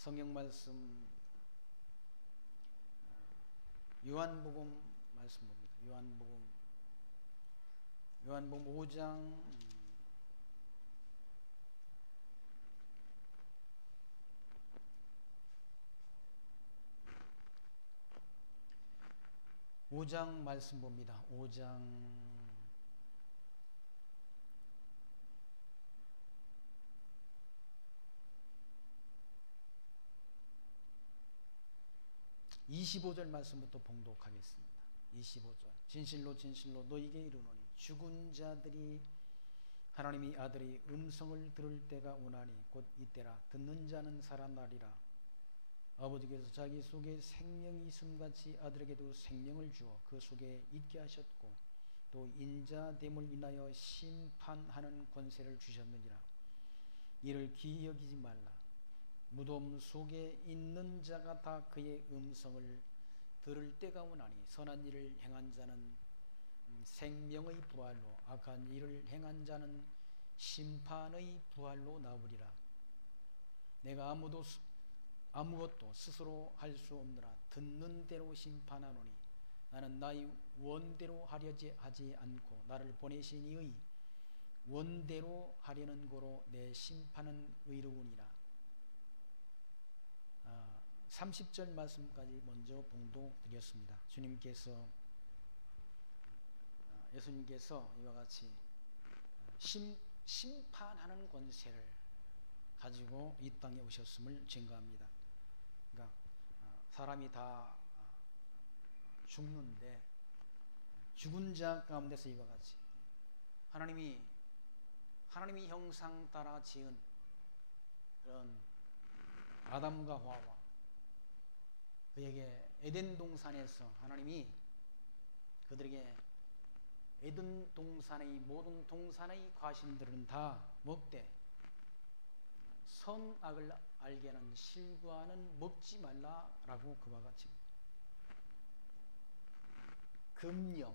성경 말씀 요한복음 말씀 봅니다. 요한복음 5장 5장 말씀 봅니다. 5장 25절 말씀부터 봉독하겠습니다. 25절. 진실로 진실로 너희에게 이르노니 죽은 자들이 하나님의 아들의 음성을 들을 때가 오나니 곧 이때라. 듣는 자는 살아나리라. 아버지께서 자기 속에 생명이 있음같이 아들에게도 생명을 주어 그 속에 있게 하셨고 또 인자됨을 인하여 심판하는 권세를 주셨느니라. 이를 기이 여기지 말라. 무덤 속에 있는 자가 다 그의 음성을 들을 때가 오나니 선한 일을 행한 자는 생명의 부활로 악한 일을 행한 자는 심판의 부활로 나오리라. 내가 아무것도 스스로 할 수 없느라 듣는 대로 심판하노니 나는 나의 원대로 하려지 하지 않고 나를 보내신 이의 원대로 하려는 거로 내 심판은 의로우니라. 30절 말씀까지 먼저 봉독드렸습니다. 예수님께서 이와 같이 심판하는 권세를 가지고 이 땅에 오셨음을 증거합니다. 그러니까 사람이 다 죽는데 죽은 자 가운데서 이와 같이 하나님이 형상 따라 지은 그런 아담과 하와 그에게 에덴 동산에서 하나님이 그들에게 에덴 동산의 모든 동산의 과실들은 다 먹되 선악을 알게 하는 실과는 먹지 말라라고 그와 같이 금령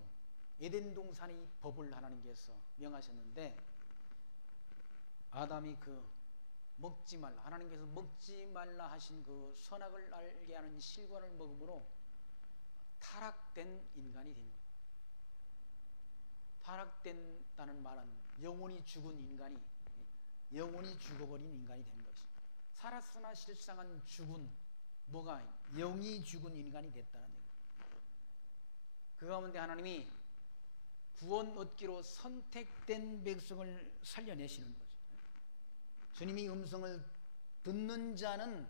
에덴 동산의 법을 하나님께서 명하셨는데 아담이 그 먹지 말라 하나님께서 먹지 말라 하신 그 선악을 알게 하는 실과를 먹음으로 타락된 인간이 된 거예요. 타락된다는 말은 영혼이 죽은 인간이 영혼이 죽어버린 인간이 된 것이죠. 살았으나 실상은 죽은 영이 죽은 인간이 됐다는 얘기예요. 그 가운데 하나님이 구원 얻기로 선택된 백성을 살려내시는 거죠. 주님의 음성을 듣는 자는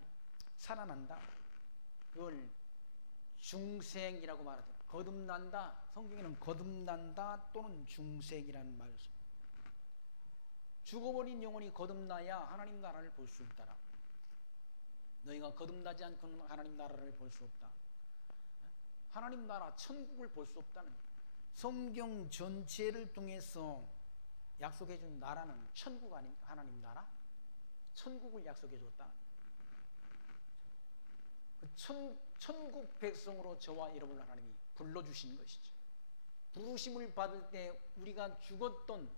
살아난다. 그걸 중생이라고 말하죠. 거듭난다. 성경에는 거듭난다 또는 중생이라는 말을 씁니다. 죽어버린 영혼이 거듭나야 하나님 나라를 볼 수 있다라. 너희가 거듭나지 않고는 하나님 나라를 볼 수 없다. 하나님 나라 천국을 볼 수 없다는 거예요. 성경 전체를 통해서 약속해 준 나라는 천국 아닙니까? 하나님 나라? 천국을 약속해 줬다. 그 천국 백성으로 저와 여러분을 하나님이 불러주신 것이죠. 부르심을 받을 때 우리가 죽었던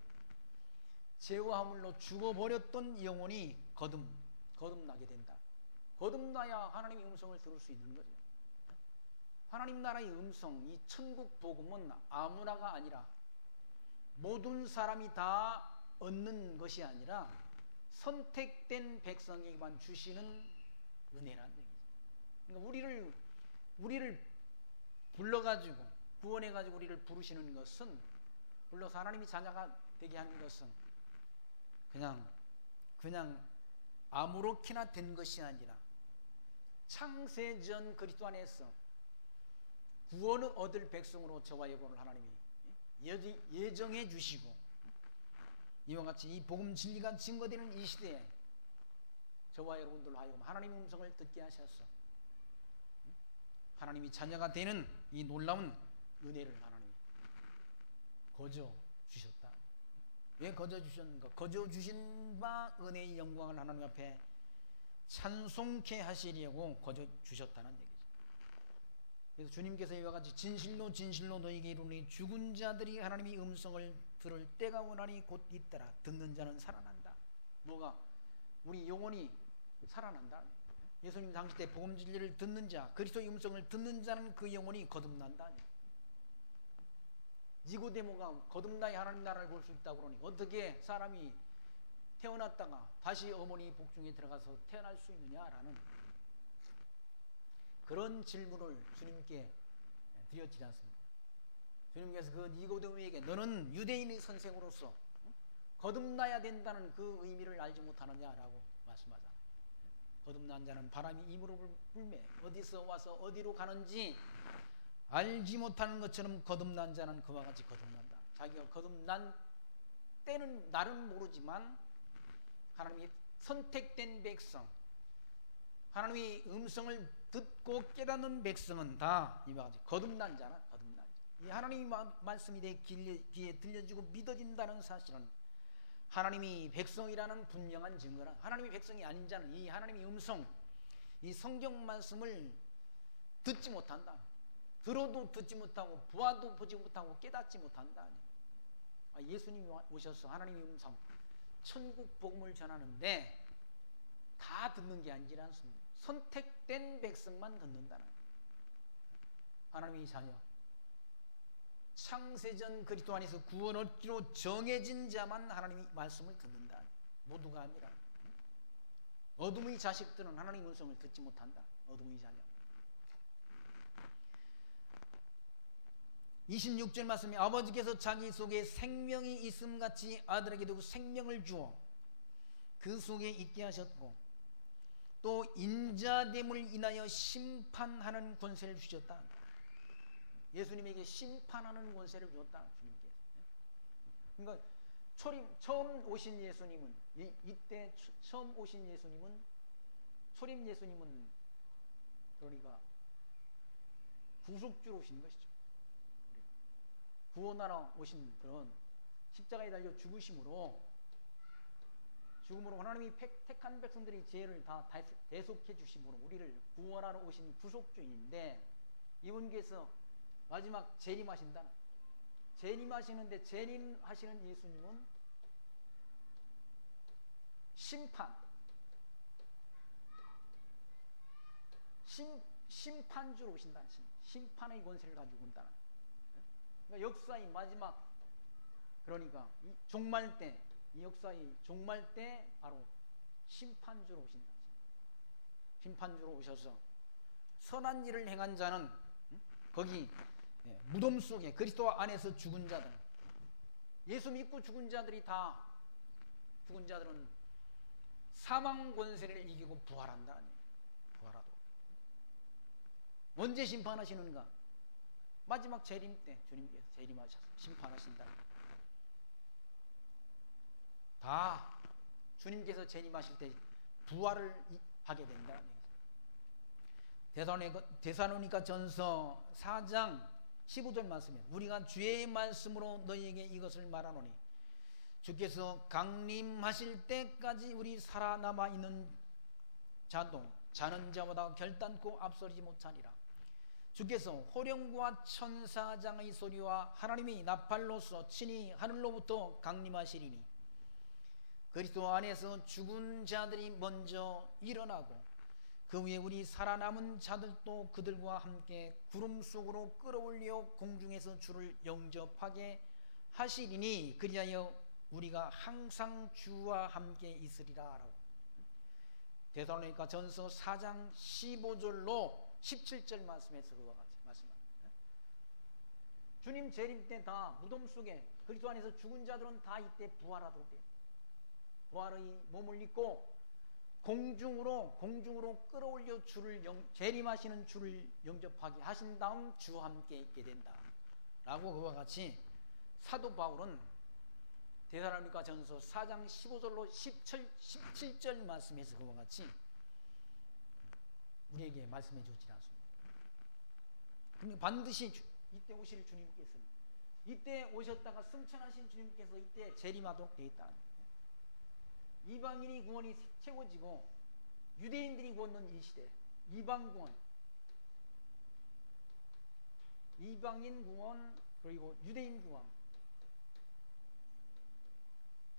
죄와 허물로 죽어버렸던 영혼이 거듭나게 된다. 거듭나야 하나님의 음성을 들을 수 있는 거죠. 하나님 나라의 음성, 이 천국 복음은 아무나가 아니라 모든 사람이 다 얻는 것이 아니라 선택된 백성에게만 주시는 은혜라는 얘기죠. 그러니까 우리를 불러가지고 구원해가지고 우리를 부르시는 것은 불러서 하나님이 자녀가 되게 하는 것은 그냥 아무렇게나 된 것이 아니라 창세전 그리스도 안에서 구원을 얻을 백성으로 저와 여러분을 하나님이 예정해 주시고 이와 같이 이 복음 진리가 증거되는 이 시대에 저와 여러분들로 하여금 하나님의 음성을 듣게 하셔서 하나님이 자녀가 되는 이 놀라운 은혜를 하나님이 거저 주셨다. 왜 거저 주셨는가? 거저 주신 바 은혜의 영광을 하나님 앞에 찬송케 하시려고 거저 주셨다는 얘기죠. 그래서 주님께서 이와 같이 진실로 진실로 너희에게 이르노니 죽은 자들이 하나님의 음성을 들을 때가 오나니 곧 있더라. 듣는 자는 살아난다. 우리 영혼이 살아난다. 예수님 당시 때 복음 진리를 듣는 자, 그리스도의 음성을 듣는 자는 그 영혼이 거듭난다. 니고데모가 거듭나야 하나님 나라를 볼 수 있다고 그러니 어떻게 사람이 태어났다가 다시 어머니 복중에 들어가서 태어날 수 있느냐라는 그런 질문을 주님께 드렸지 않습니까? 주님께서 그 니고데모에게 너는 유대인의 선생으로서 거듭나야 된다는 그 의미를 알지 못하느냐라고 말씀하잖아요. 거듭난 자는 바람이 임으로 불매 어디서 와서 어디로 가는지 알지 못하는 것처럼 거듭난 자는 그와 같이 거듭난다. 자기가 거듭난 때는 날은 모르지만 하나님이 선택된 백성, 하나님의 음성을 듣고 깨닫는 백성은 다 이와 같이 거듭난 자나 거듭난 자. 이 하나님의 말씀이 내 귀에 들려지고 믿어진다는 사실은 하나님이 백성이라는 분명한 증거라. 하나님이 백성이 아닌 자는 이 하나님의 음성, 이 성경 말씀을 듣지 못한다. 들어도 듣지 못하고 보아도 보지 못하고 깨닫지 못한다. 예수님이 오셔서 하나님의 음성, 천국 복음을 전하는데 다 듣는 게 아니지 않습니다. 선택된 백성만 듣는다는 하나님의 자녀, 창세전 그리스도 안에서 구원 얻기로 정해진 자만 하나님의 말씀을 듣는다. 모두가 아니라 어둠의 자식들은 하나님의 음성을 듣지 못한다. 어둠의 자녀. 26절 말씀에 아버지께서 자기 속에 생명이 있음같이 아들에게도 생명을 주어 그 속에 있게 하셨고 또 인자됨을 인하여 심판하는 권세를 주셨다. 예수님에게 심판하는 권세를 주었다. 주님께. 그러니까 처음 오신 예수님은 이때 처음 오신 예수님은 초림 예수님은 그러니까 구속주로 오신 것이죠. 구원하러 오신 그런 십자가에 달려 죽음으로 하나님이 택한 백성들의 죄를 다 대속해 주심으로 우리를 구원하러 오신 구속주인데 이분께서 마지막 재림하신다. 재림하시는데 재림하시는 예수님은 심판주로 오신다. 심판의 권세를 가지고 온다. 그러니까 역사의 마지막, 그러니까 이 종말 때, 이 역사의 종말 때 바로 심판주로 오신다. 심판주로 오셔서 선한 일을 행한 자는 거기 무덤 속에 그리스도 안에서 죽은 자들, 예수 믿고 죽은 자들이 다 죽은 자들은 사망 권세를 이기고 부활한다. 부활하도록. 언제 심판하시는가? 마지막 재림 때 주님께서 재림하셔서 심판하신다. 다 주님께서 재림하실 때 부활을 하게 된다. 데살로니가 전서 4장 15절 말씀에 우리가 주의 말씀으로 너희에게 이것을 말하노니 주께서 강림하실 때까지 우리 살아남아 있는 자도 자는 자보다 결단코 앞서지 못하리라. 주께서 호령과 천사장의 소리와 하나님의 나팔로서 친히 하늘로부터 강림하시리니 그리스도 안에서 죽은 자들이 먼저 일어나고 그 위에 우리 살아남은 자들도 그들과 함께 구름 속으로 끌어올려 공중에서 주를 영접하게 하시리니 그리하여 우리가 항상 주와 함께 있으리라. 데살로니가 전서 4장 15절로 17절 말씀에서 그와 같이 말씀합니다. 주님 재림 때 다 무덤 속에 그리스도 안에서 죽은 자들은 다 이때 부활하도록 돼요. 부활의 몸을 입고 공중으로 끌어올려 재림하시는 주를 영접하게 하신 다음 주와 함께 있게 된다. 라고 그와 같이 사도 바울은 데살로니가 전서 4장 15절로 17절 말씀에서 그와 같이 우리에게 말씀해 주지 않습니다. 그러니까 반드시 이때 오실 주님께서는 이때 오셨다가 승천하신 주님께서 이때 재림하도록 되어 있다. 이방인이 구원이 채워지고 유대인들이 구원은 이 시대 이방 구원, 이방인 구원 그리고 유대인 구원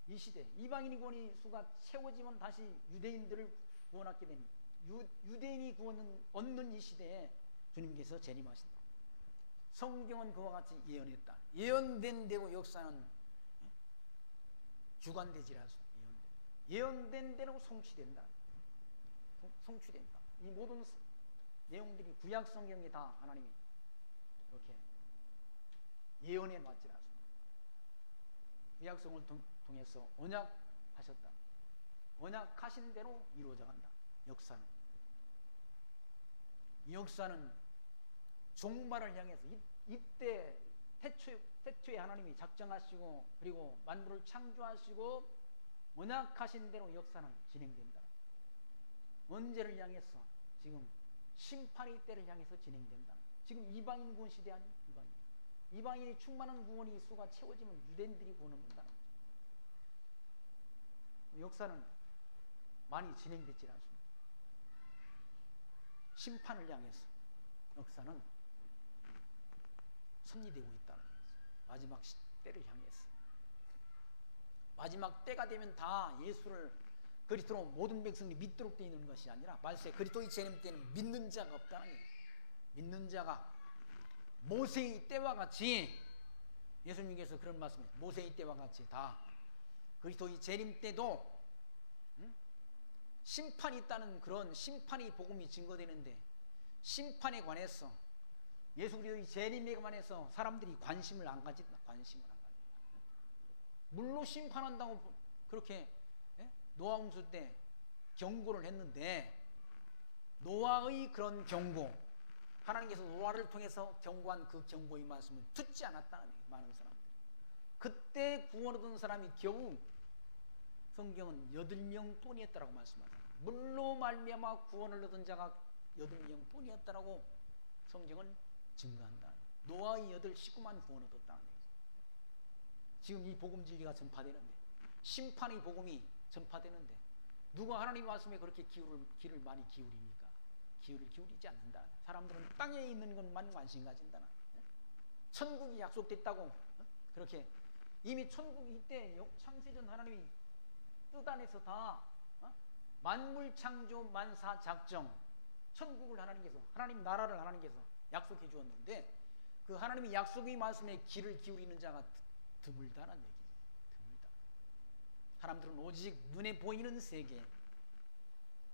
이 시대 이방인이 구원이 수가 채워지면 다시 유대인들을 구원하게 됩니다. 유대인이 구원을 얻는 이 시대에 주님께서 재림하신다. 성경은 그와 같이 예언했다. 예언된 대로 역사는 주관되지라서 예언된 대로 성취된다. 성취된다. 이 모든 내용들이 구약 성경에 다 하나님이 이렇게 예언해 놨지라서 구약성을 통해서 언약하셨다. 언약하신 대로 이루어져 간다. 역사는. 이 역사는 종말을 향해서 이때 태초에 하나님이 작정하시고 그리고 만물을 창조하시고 언약하신 대로 역사는 진행된다. 언제를 향해서? 지금 심판의 때를 향해서 진행된다. 지금 이방인 구원 시대 아니에요? 이방인이 충만한 구원이 수가 채워지면 유대인들이 구원을 얻는다는 거죠. 역사는 많이 진행됐지 않습니다. 심판을 향해서 역사는 섭리되고 있다는 거죠. 마지막 때를 향해서. 마지막 때가 되면 다 예수를 그리스도로 모든 백성이 믿도록 되어 있는 것이 아니라 말세 그리스도의 재림 때는 믿는 자가 없다는 거예요. 믿는 자가 모세의 때와 같이 예수님께서 그런 말씀이에요. 모세의 때와 같이 다 그리스도의 재림 때도 심판이 있다는 그런 심판의 복음이 증거되는데 심판에 관해서 예수 그리스도의 재림에 관해서 사람들이 관심을 안 가진다. 관심을 안 가진다. 물로 심판한다고 그렇게 노아 홍수 때 경고를 했는데 노아의 그런 경고 하나님께서 노아를 통해서 경고한 그 경고의 말씀을 듣지 않았다는 얘기예요. 많은 사람들이. 그때 구원 얻은 사람이 겨우 성경은 8명 뿐이었다라고 말씀하잖아요. 물로 말미암아 구원을 얻은 자가 8명 뿐이었다라고 성경은 증거한다. 노아의 8식구만 구원 얻었다는 얘기죠. 지금 이 복음 진리가 전파되는데 심판의 복음이 전파되는데 누가 하나님 말씀에 그렇게 귀를 많이 기울입니까? 귀를 기울이지 않는다. 사람들은 땅에 있는 것만 관심 가진다. 천국이 약속됐다고 그렇게 이미 천국 이때 창세전 하나님이 뜻 안에서 다 만물 창조 만사 작정 천국을 하나님께서 하나님 나라를 하나님께서 약속해 주었는데 그 하나님의 약속의 말씀에 귀를 기울이는 자가 드물다는 얘기죠. 드물다. 사람들은 오직 눈에 보이는 세계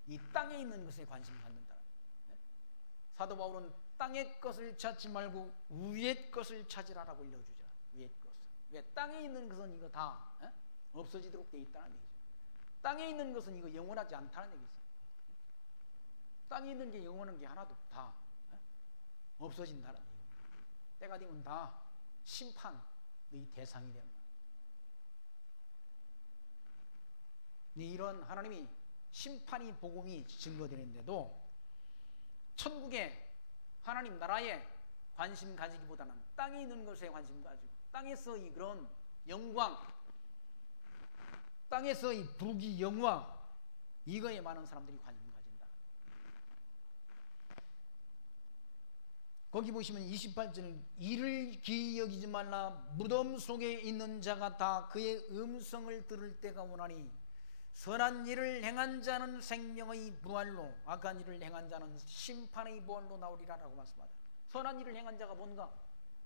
이 땅에 있는 것에 관심 갖는다. 사도 바울은 땅의 것을 찾지 말고 위의 것을 찾으라라고 일러주죠. 위의 것을. 왜? 땅에 있는 것은 이거 다 없어지도록 되어 있다는 얘기죠. 땅에 있는 것은 이거 영원하지 않다는 얘기죠. 땅에 있는 게 영원한 게 하나도 다 없어진다는 얘기죠. 때가 되면 다 심판의 대상이 됩니다. 이런 하나님이 심판의 복음이 증거되는데도 천국에 하나님 나라에 관심 가지기보다는 땅에 있는 것에 관심 가지고 땅에서의 그런 영광 땅에서의 부귀 영화 이거에 많은 사람들이 관심 가진다. 거기 보시면 28절 이를 기이 여기지 말라 무덤 속에 있는 자가 다 그의 음성을 들을 때가 오나니 선한 일을 행한 자는 생명의 부활로 악한 일을 행한 자는 심판의 부활로 나오리라라고 말씀하죠. 선한 일을 행한 자가 뭔가?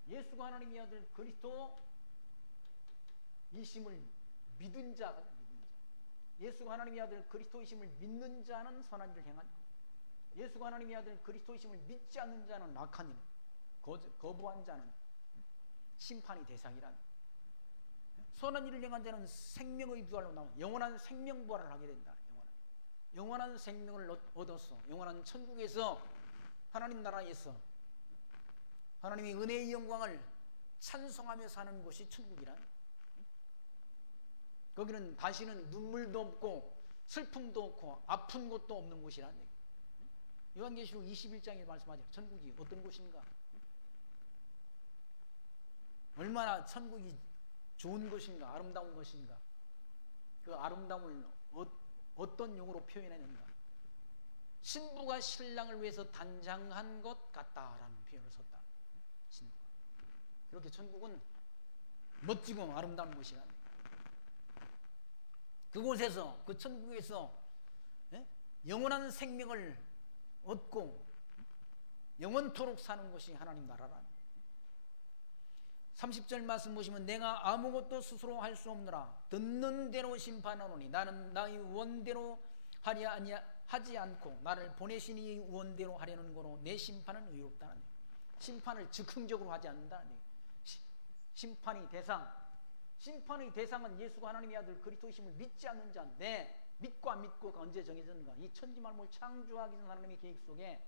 예수가 하나님의 아들 그리스도 이심을 믿은 자거든요. 예수가 하나님의 아들 그리스도이심을 믿는 자는 선한 일을 행한 것. 예수가 하나님의 아들 그리스도이심을 믿지 않는 자는 악한 일, 거부한 자는 심판의 대상이란. 선한 일을 행한 자는 생명의 부활로 나온 영원한 생명 부활을 하게 된다. 영원한 생명을 얻어서 영원한 천국에서 하나님 나라에서 하나님의 은혜의 영광을 찬송하며 사는 곳이 천국이란. 거기는 다시는 눈물도 없고 슬픔도 없고 아픈 것도 없는 곳이란 얘기. 요한계시록 21장에 말씀하죠. 천국이 어떤 곳인가? 얼마나 천국이 좋은 것인가? 아름다운 것인가? 그 아름다움을 어떤 용어로 표현했는가? 신부가 신랑을 위해서 단장한 것 같다라는 표현을 썼다. 신부가. 그렇게 천국은 멋지고 아름다운 곳이란. 그곳에서 그 천국에서 영원한 생명을 얻고 영원토록 사는 것이 하나님 나라라. 30절 말씀 보시면 내가 아무것도 스스로 할 수 없느라 듣는 대로 심판하노니 나는 나의 원대로 하지 않고 나를 보내신 이의 원대로 하려는 거로 내 심판은 의롭다는, 심판을 즉흥적으로 하지 않는다는, 심판의 대상은 예수가 하나님의 아들 그리스도이심을 믿지 않는 자, 내 믿고 안 믿고가 언제 정해졌는가? 이 천지 만물 창조하기 전 하나님의 계획 속에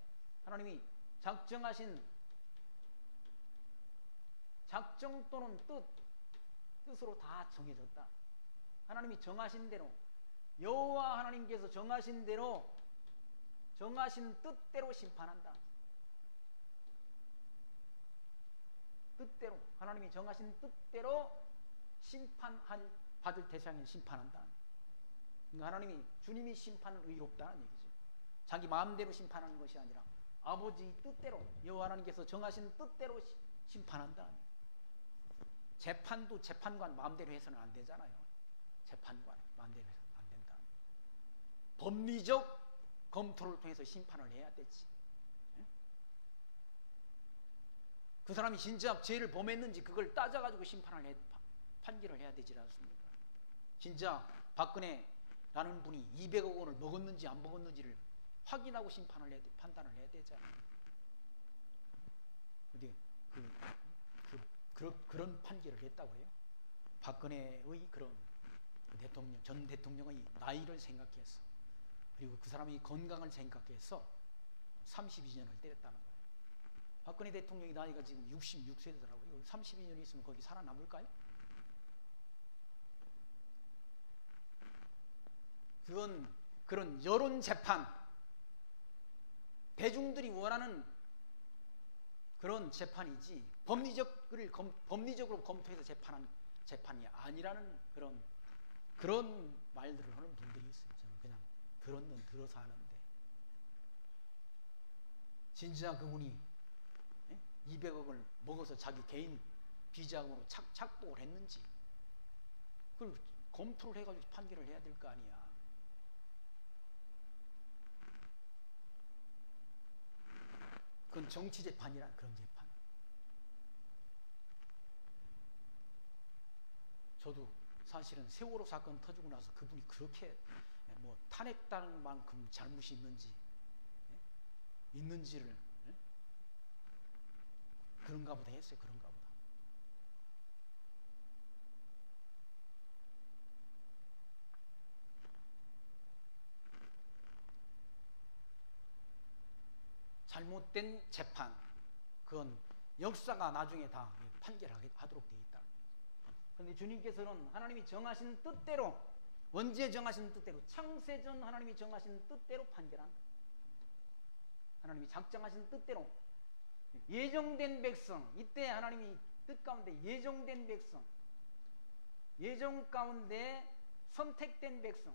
하나님이 작정하신 작정 또는 뜻으로 다 정해졌다. 하나님이 정하신 대로, 여호와 하나님께서 정하신 대로, 정하신 뜻대로 심판한다. 뜻대로, 하나님이 정하신 뜻대로 받을 대상에 심판한다. 그러니까 하나님이, 주님이 심판은 의롭다는 얘기죠. 자기 마음대로 심판하는 것이 아니라 아버지 뜻대로, 여호와 하나님께서 정하신 뜻대로 심판한다. 재판도 재판관 마음대로 해서는 안 되잖아요. 재판관 마음대로 해서는 안 된다. 법리적 검토를 통해서 심판을 해야 되지. 그 사람이 진짜 죄를 범했는지 그걸 따져가지고 판결을 해야 되지 않습니까? 진짜 박근혜라는 분이 200억 원을 먹었는지 안 먹었는지를 확인하고 판단을 해야 되잖아요. 근데 그런 판결을 했다고 해요. 박근혜의 그런 전 대통령의 나이를 생각해서, 그리고 그 사람의 건강을 생각해서 32년을 때렸다는 거예요. 박근혜 대통령의 나이가 지금 66세더라고요. 32년이 있으면 거기 살아남을까요? 그건 그런 여론 재판, 대중들이 원하는 그런 재판이지 법리적으로 검토해서 재판한 재판이 아니라는 그런 말들을 하는 분들이 있어요. 저는 그냥 들어서 하는데, 진짜 그분이 200억을 먹어서 자기 개인 비자금으로 착복을 했는지 그걸 검토를 해가지고 판결을 해야 될 거 아니야. 그건 정치 재판이란 그런 재판. 저도 사실은 세월호 사건 터지고 나서 그분이 그렇게 탄핵당할 만큼 잘못이 있는지를 그런가 보다 했어요. 그런가 보다. 잘못된 재판, 그건 역사가 나중에 다 판결하도록 되어 있다. 그런데 주님께서는 하나님이 정하신 뜻대로, 언제 정하신 뜻대로, 창세전 하나님이 정하신 뜻대로 판결한다. 하나님이 작정하신 뜻대로 예정된 백성, 이때 하나님이 뜻 가운데 예정된 백성, 예정 가운데 선택된 백성,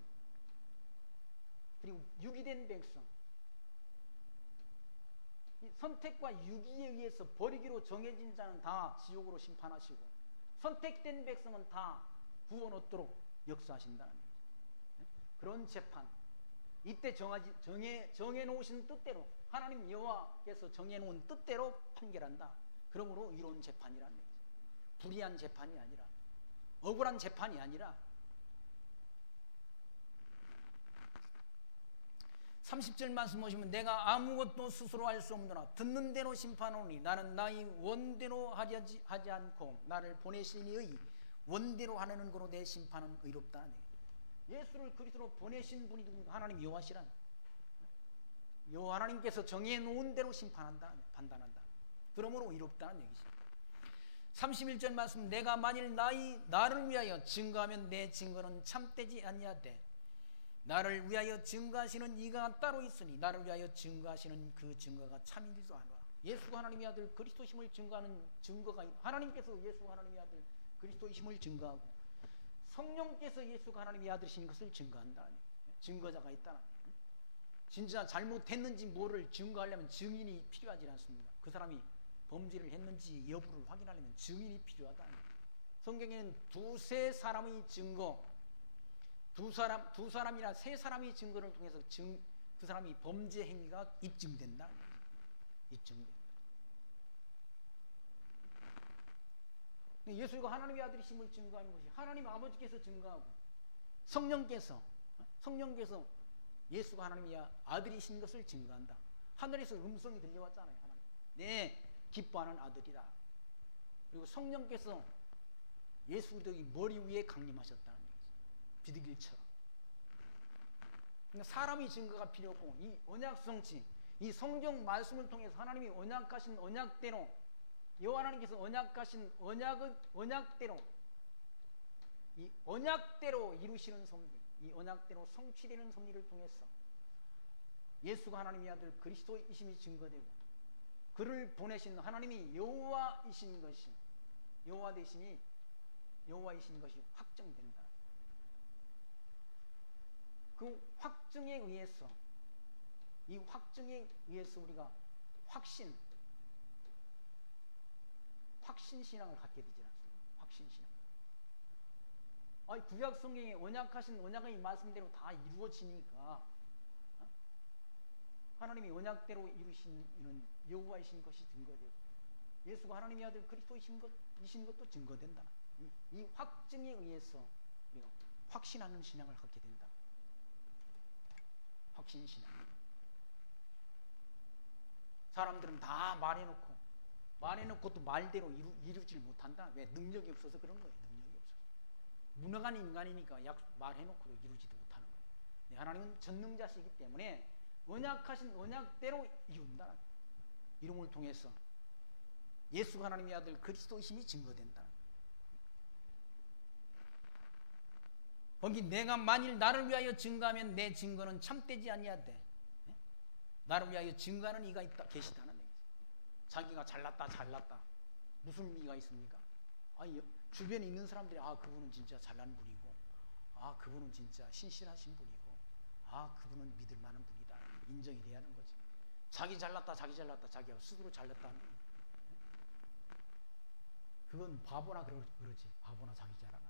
그리고 유기된 백성, 이 선택과 유기에 의해서 버리기로 정해진 자는 다 지옥으로 심판하시고, 선택된 백성은 다 구원 얻도록 역사하신다는 거죠. 그런 재판, 이때 정해놓으신 뜻대로, 하나님 여호와께서 정해놓은 뜻대로 판결한다. 그러므로 이로운 재판이라는 거죠. 불의한 재판이 아니라, 억울한 재판이 아니라. 30절 말씀 보시면 내가 아무것도 스스로 할 수 없노라 듣는 대로 심판하노니 나는 나의 원대로 하지 않고 나를 보내신 이의 원대로 하려는 거로 내 심판은 의롭다. 예수를 그리스도로 보내신 분이 누군가? 하나님 여호와시란, 여호와 하나님께서 정해놓은 대로 심판한다, 판단한다. 그러므로 의롭다는 얘기죠. 31절 말씀 내가 만일 나를 위하여 증거하면 내 증거는 참되지 아니하되 나를 위하여 증거하시는 이가 따로 있으니 나를 위하여 증거하시는 그 증거가 참이지도 않아. 예수가 하나님의 아들 그리스도심을 증거하는 증거가, 하나님께서 예수가 하나님의 아들 그리스도이심을 증거하고 성령께서 예수가 하나님의 아들이신 것을 증거한다. 증거자가 있다. 진짜 잘못했는지 뭐를 증거하려면 증인이 필요하지 않습니다. 그 사람이 범죄를 했는지 여부를 확인하려면 증인이 필요하다. 성경에는 두세 사람의 증거, 두 사람이나 세 사람의 증거를 통해서 그 사람이 범죄 행위가 입증된다. 입증된다. 예수가 하나님의 아들이심을 증거하는 것이 하나님 아버지께서 증거하고 성령께서 예수가 하나님의 아들이신 것을 증거한다. 하늘에서 음성이 들려왔잖아요. 하나님. 네, 기뻐하는 아들이다. 그리고 성령께서 예수 그리스도의 머리 위에 강림하셨다는 얘기죠. 비둘기처럼. 그러니까 사람의 증거가 필요 없고 이 언약 성취, 이 성경 말씀을 통해서 하나님이 언약하신 언약대로 여호와 하나님께서 언약하신 언약대로 이 언약대로 이루시는 섭리, 이 언약대로 성취되는 섭리를 통해서 예수가 하나님의 아들 그리스도이심이 증거되고 그를 보내신 하나님이 여호와이신 것이 여호와이신 것이 확정된다. 그 확증에 의해서 우리가 확신 신앙을 갖게 되지 않습니까? 확신 신앙. 구약 성경에 언약하신 언약의 말씀대로 다 이루어지니까 하나님이 언약대로 이루시는 여호와이신 것이 증거되고 예수가 하나님의 아들 그리스도이신 것도 증거된다. 이 확증에 의해서 우리가 확신하는 신앙을 갖게 된다. 확신 신앙. 사람들은 다 말해놓고 또 말대로 이루질 못한다. 왜? 능력이 없어서 그런 거예요. 능력이 없어서. 무능한 인간이니까 말해놓고도 이루지도 못하는 거예요. 하나님은 전능자시기 때문에 언약하신 언약대로 이룬다. 이름을 통해서 예수가 하나님의 아들 그리스도이심이 증거된다. 거기 내가 만일 나를 위하여 증거하면 내 증거는 참되지 아니하되 나를 위하여 증거하는 이가 계시다는 얘기죠. 자기가 잘났다 무슨 의미가 있습니까? 주변에 있는 사람들이 그분은 진짜 잘난 분이고 그분은 진짜 신실하신 분이고 그분은 믿을 만한 분이다 인정이 돼야 하는 거지. 자기 잘났다 자기가 스스로 잘났다는 거예요. 그건 바보나 그러지. 바보나 자기 자랑하지.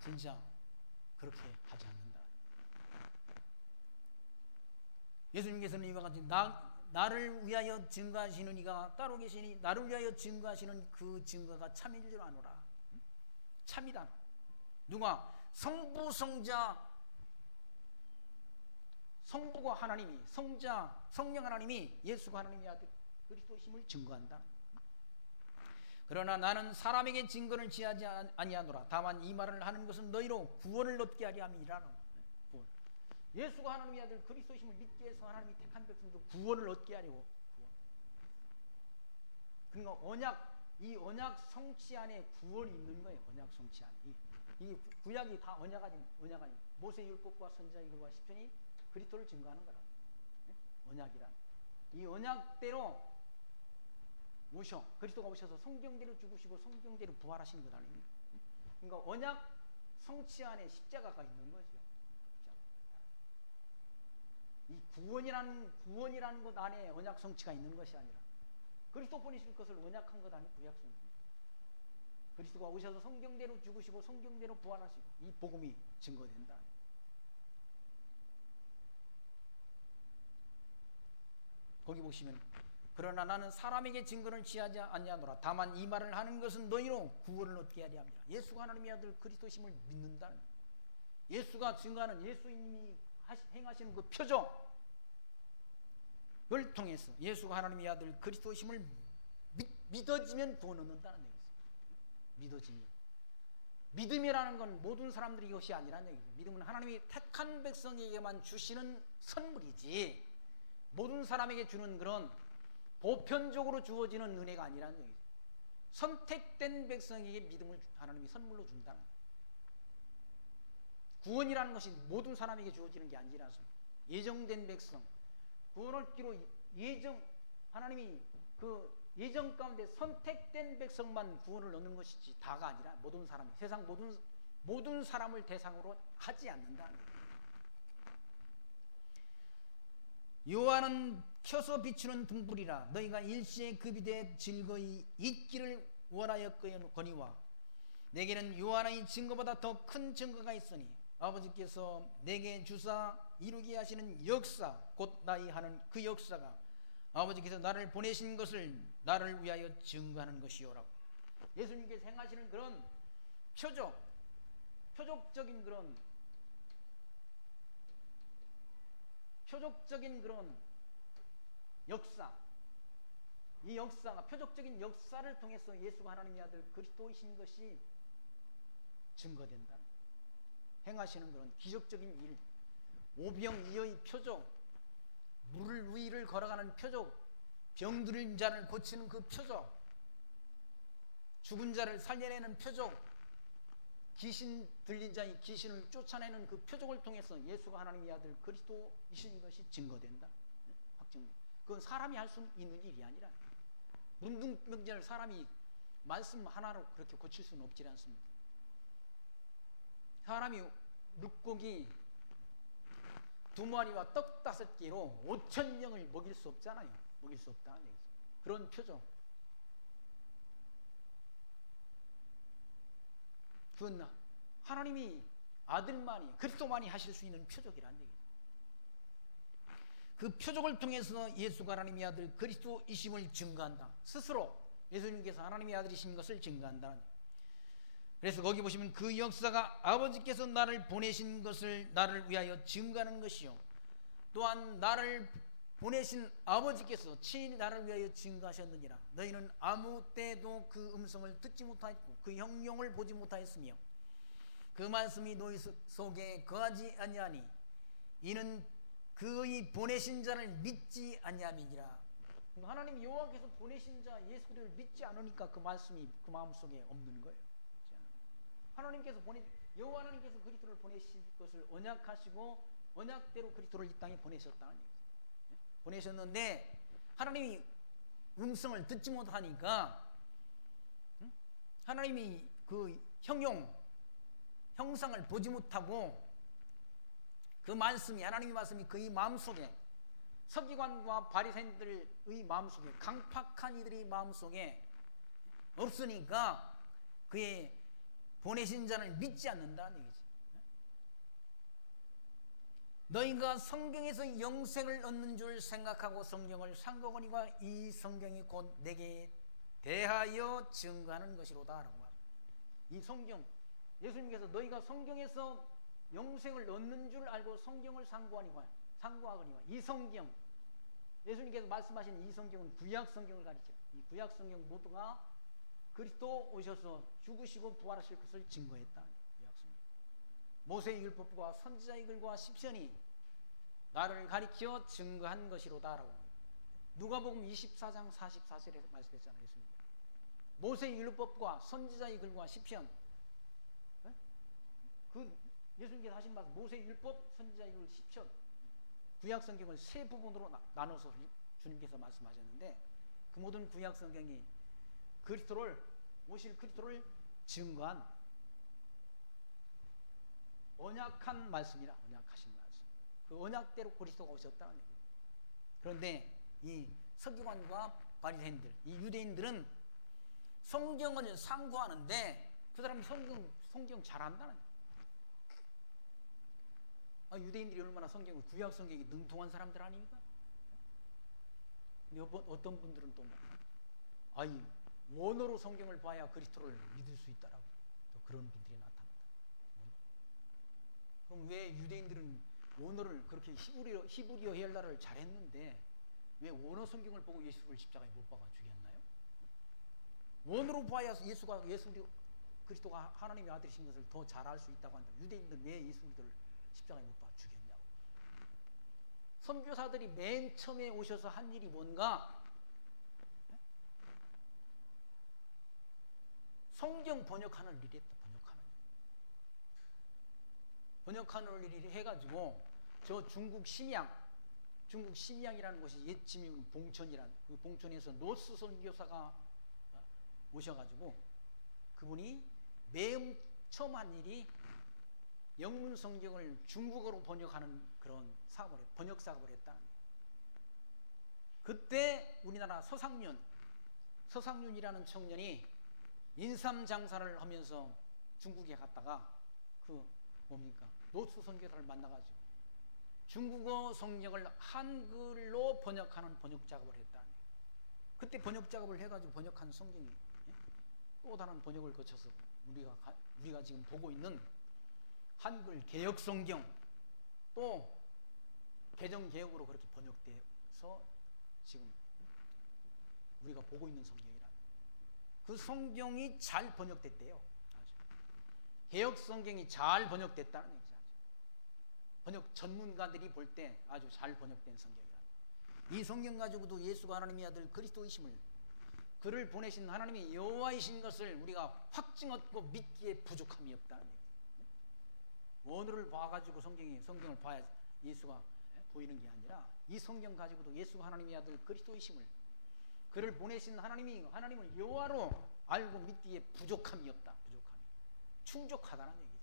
진짜 그렇게 하지 않는다. 예수님께서는 이와 같이 나를 위하여 증거하시는 이가 따로 계시니 나를 위하여 증거하시는 그 증거가 참일 줄 아노라. 참이다. 누가? 성부 성자 성부가 하나님이 성자 성령 하나님이 예수가 하나님의 아들 그리스도심을 증거한다. 그러나 나는 사람에게 증거를 취하지 아니하노라. 다만 이 말을 하는 것은 너희로 구원을 얻게 하려 함이라. 예수가 하나님의 아들 그리스도심을 믿기 위해서 하나님이 택한 백성도 구원을 얻게 하려고. 그러니까 이 언약 성취 안에 구원이 있는 거예요. 언약 성취 안에. 이 구약이 다 언약 아니. 모세 율법과 선지자의 글과 시편이 그리스도를 증거하는 거라. 언약이란. 이 언약대로 그리스도가 오셔서 성경대로 죽으시고 성경대로 부활하신 것 아닙니까? 그러니까 언약 성취 안에 십자가가 있는 거죠. 이 구원이라는 것 안에 언약 성취가 있는 것이 아니라 그리스도 보내실 것을 언약한 것 아니 구약 성취. 그리스도가 오셔서 성경대로 죽으시고 성경대로 부활하시고 이 복음이 증거된다. 거기 보시면 그러나 나는 사람에게 증거를 취하지 아니하노라. 다만 이 말을 하는 것은 너희로 구원을 얻게 하려 함이라. 예수가 하나님의 아들 그리스도심을 믿는다는 예수가 증거하는 예수님이 행하시는 그 표적을 통해서 예수가 하나님의 아들 그리스도심을 믿어지면 구원 얻는다는 얘기죠. 믿어지면. 믿음이라는 건 모든 사람들이 이것이 아니라는 얘기죠. 믿음은 하나님이 택한 백성에게만 주시는 선물이지 모든 사람에게 주는 그런 보편적으로 주어지는 은혜가 아니라는 얘기죠. 선택된 백성에게 믿음을 하나님이 선물로 준다는 거예요. 구원이라는 것이 모든 사람에게 주어지는 게 아니라서 예정된 백성, 구원을 얻기로 하나님이 그 예정 가운데 선택된 백성만 구원을 얻는 것이지 다가 아니라 모든 사람, 세상 모든 사람을 대상으로 하지 않는다는 거예요. 여호와는 켜서 비추는 등불이라 너희가 일시에 그 빛에 즐거이 있기를 원하였거니와 내게는 여호와 하나의 증거보다 더 큰 증거가 있으니 아버지께서 내게 주사 이루게 하시는 역사, 곧 나의 하는 그 역사가 아버지께서 나를 보내신 것을 나를 위하여 증거하는 것이요라고. 예수님께서 행하시는 그런 표적적인 그런 역사, 이 역사가 표적적인 역사를 통해서 예수가 하나님의 아들 그리스도이신 것이 증거된다. 행하시는 그런 기적적인 일, 오병이어의 표적, 물 위를 걸어가는 표적, 병들은 자를 고치는 그 표적, 죽은 자를 살려내는 표적, 귀신 들린 자의 귀신을 쫓아내는 그 표적을 통해서 예수가 하나님의 아들 그리스도이신 것이 증거된다. 확증. 그건 사람이 할 수 있는 일이 아니라 문둥병자를 사람이 말씀 하나로 그렇게 고칠 수는 없지 않습니까? 사람이 물고기 2마리와 떡 5개로 5,000명을 먹일 수 없잖아요. 먹일 수 없다는 얘기죠. 그런 표적. 그건 하나님이 아들만이, 그리스도만이 하실 수 있는 표적이라는 얘기죠. 그 표적을 통해서 예수가 하나님의 아들 그리스도이심을 증거한다. 스스로 예수님께서 하나님의 아들이신 것을 증거한다. 그래서 거기 보시면 그 역사가 아버지께서 나를 보내신 것을 나를 위하여 증거하는 것이요, 또한 나를 보내신 아버지께서 친히 나를 위하여 증거하셨느니라. 너희는 아무 때도 그 음성을 듣지 못하였고 그 형용을 보지 못하였으며 그 말씀이 너희 속에 거하지 아니하니 이는 그의 보내신 자를 믿지 아니함이니라. 하나님 여호와께서 보내신 자 예수 그리스도를 믿지 않으니까 그 말씀이 그 마음속에 없는 거예요. 하나님께서 여호와 하나님께서 그리스도를 보내신 것을 언약하시고 언약대로 그리스도를 이 땅에 보내셨다는 얘기죠. 보내셨는데 하나님이 음성을 듣지 못하니까 하나님이 그 형상을 보지 못하고 그 말씀이, 하나님의 말씀이 그의 마음속에, 서기관과 바리새인들의 마음속에, 강팍한 이들의 마음속에 없으니까 그의 보내신 자를 믿지 않는다는 얘기지. 너희가 성경에서 영생을 얻는 줄 생각하고 성경을 상고거니와 이 성경이 곧 내게 대하여 증거하는 것이로다 라고 말합니다. 이 성경, 예수님께서 너희가 성경에서 영생을 얻는 줄 알고 성경을 상고하거니와 이 성경, 예수님께서 말씀하신 이 성경은 구약 성경을 가리켜요. 이 구약 성경 모두가 그리스도 오셔서 죽으시고 부활하실 것을 증거했다. 모세의 율법과 선지자의 글과 시편이 나를 가리켜 증거한 것이로다라고. 누가복음 24장 44절에서 말씀했잖아요. 예수님. 모세의 율법과 선지자의 글과 시편, 그 예수님께서 하신 말씀, 모세의 율법, 선지자의 글, 시편, 구약 성경을 세 부분으로 나눠서 주님께서 말씀하셨는데 그 모든 구약 성경이 오실 그리스도를 증거한 언약한 말씀이라, 언약하신 말씀. 그 언약대로 그리스도가 오셨다는 얘기예요. 그런데 이 서기관과 바리새인들, 이 유대인들은 성경을 상고하는데 그 사람이 성경 잘한다는 거예요. 유대인들이 얼마나 구약 성경이 능통한 사람들 아닙니까? 근데 어떤 분들은 또 원어로 성경을 봐야 그리스도를 믿을 수 있다라고 또 그런 분들이 나타납니다. 그럼 왜 유대인들은 원어를 그렇게 히브리어 헬라를 잘했는데 왜 원어 성경을 보고 예수를 십자가에 못 박아 죽였나요? 원어로 봐야 예수 그리스도가 하나님의 아들이신 것을 더 잘 알 수 있다고 한다. 유대인들은 왜 예수 그리스도를 십자가에 못 박아 죽였냐고. 선교사들이 맨 처음에 오셔서 한 일이 뭔가? 성경 번역하는 일이 했다. 번역하는 일을 해가지고 저 중국 심양이라는 곳이 옛 지명 봉천이란 그 봉천에서 노스 선교사가 오셔가지고 그분이 맨 처음 한 일이 영문 성경을 중국어로 번역하는 그런 번역 사업을 했다는 거예요. 그때 우리나라 서상윤이라는 청년이 인삼 장사를 하면서 중국에 갔다가 노스 선교사를 만나가지고 중국어 성경을 한글로 번역하는 번역 작업을 했다. 그때 번역 작업을 해가지고 번역한 성경이 또 다른 번역을 거쳐서 우리가 지금 보고 있는 한글 개역 성경, 또 개정 개역으로 그렇게 번역돼서 지금 우리가 보고 있는 성경이라. 그 성경이 잘 번역됐대요. 개역 성경이 잘 번역됐다는 얘기죠. 번역 전문가들이 볼 때 아주 잘 번역된 성경이라. 이 성경 가지고도 예수가 하나님의 아들 그리스도이심을, 그를 보내신 하나님이 여호와이신 것을 우리가 확증 얻고 믿기에 부족함이 없다는 얘기죠. 원어를 봐가지고 성경을 봐야 예수가 보이는 게 아니라, 이 성경 가지고도 예수가 하나님의 아들 그리스도이심을, 그를 보내신 하나님을 여호와로 알고 믿기에 부족함이 없다. 충족하다는 얘기죠.